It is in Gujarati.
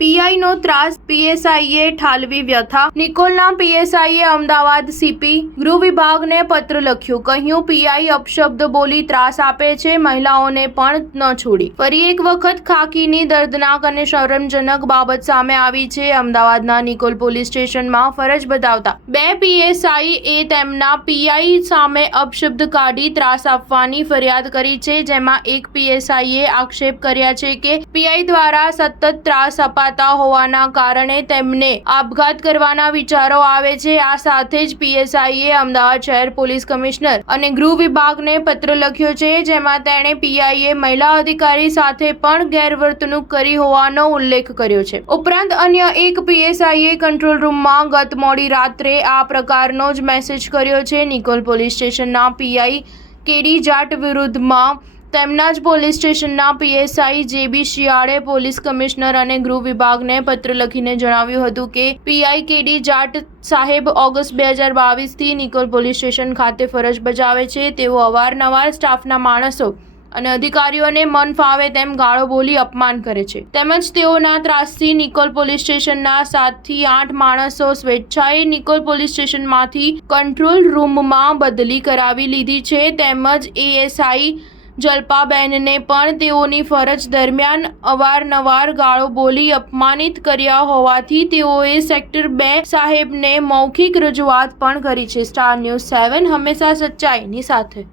પીઆઈનો ત્રાસ, પીએસઆઈએ ઠાલવી વ્યથા. નિકોલના પીએસઆઈએ અમદાવાદ સીપી ગૃહ વિભાગને પત્ર લખ્યો. કહ્યું, પીઆઈ અપશબ્દ બોલી ત્રાસ આપે છે, મહિલાઓને પણ ન છોડી. ફરી એક વખત ખાકીની દર્દનાક અને શરમજનક બાબત સામે આવી છે. અમદાવાદના નિકોલ પોલીસ સ્ટેશનમાં ફરજ બજાવતા 2 પીએસઆઈએ તેમના પીઆઈ સામે અપશબ્દ કાઢી ત્રાસ આપવાની ફરિયાદ કરી છે. જેમાં એક પીએસઆઈએ આક્ષેપ કર્યા છે કે પીઆઈ દ્વારા સતત ત્રાસ અપાતા હોવાના કારણે તેમને આપઘાત કરવાના વિચારો આવે છે. આ સાથે જ પીએસઆઈએ અમદાવાદ શહેર પોલીસ કમિશનર અને ગૃહ વિભાગને પત્ર લખ્યો છે. જેમાં તેણે પીઆઈએ મહિલા અધિકારી સાથે પણ ગેરવર્તણૂક કરી હોવાનો ઉલ્લેખ કર્યો છે. ઉપરાંત અન્ય એક પીએસઆઈએ કંટ્રોલ રૂમમાં ગત મોડી રાત્રે આ પ્રકારનો જ મેસેજ કર્યો છે. નિકોલ પોલીસ સ્ટેશનના પીઆઈ કેડી જાટ વિરુદ્ધમાં તેમના જ પોલીસ સ્ટેશનના પીએસઆઈ જેબી શિયાળે પોલીસ કમિશનર અને ગૃહ વિભાગને પત્ર લખીને જણાવ્યું હતું કે પીઆઈ કેડી જાટ સાહેબ ઓગસ્ટ 2022થી નિકોલ પોલીસ સ્ટેશન ખાતે ફરજ બજાવે છે. તેઓ અવારનવાર સ્ટાફના માણસો અને અધિકારીઓને મન ફાવે તેમ ગાળો બોલી અપમાન કરે છે. તેમજ તેઓના ત્રાસથી નિકોલ પોલીસ સ્ટેશનના 7 થી 8 માણસો સ્વેચ્છાએ નિકોલ પોલીસ સ્ટેશનમાંથી કંટ્રોલ રૂમમાં બદલી કરાવી લીધી છે. તેમજ એએસઆઈ જલ્પાબેનને પણ તેઓની ફરજ દરમિયાન અવારનવાર ગાળો બોલી અપમાનિત કર્યા હોવાથી તેઓએ સેક્ટર 2 સાહેબને મૌખિક રજૂઆત પણ કરી છે. સ્ટાર ન્યૂઝ 7 હંમેશા સચ્ચાઈની સાથે.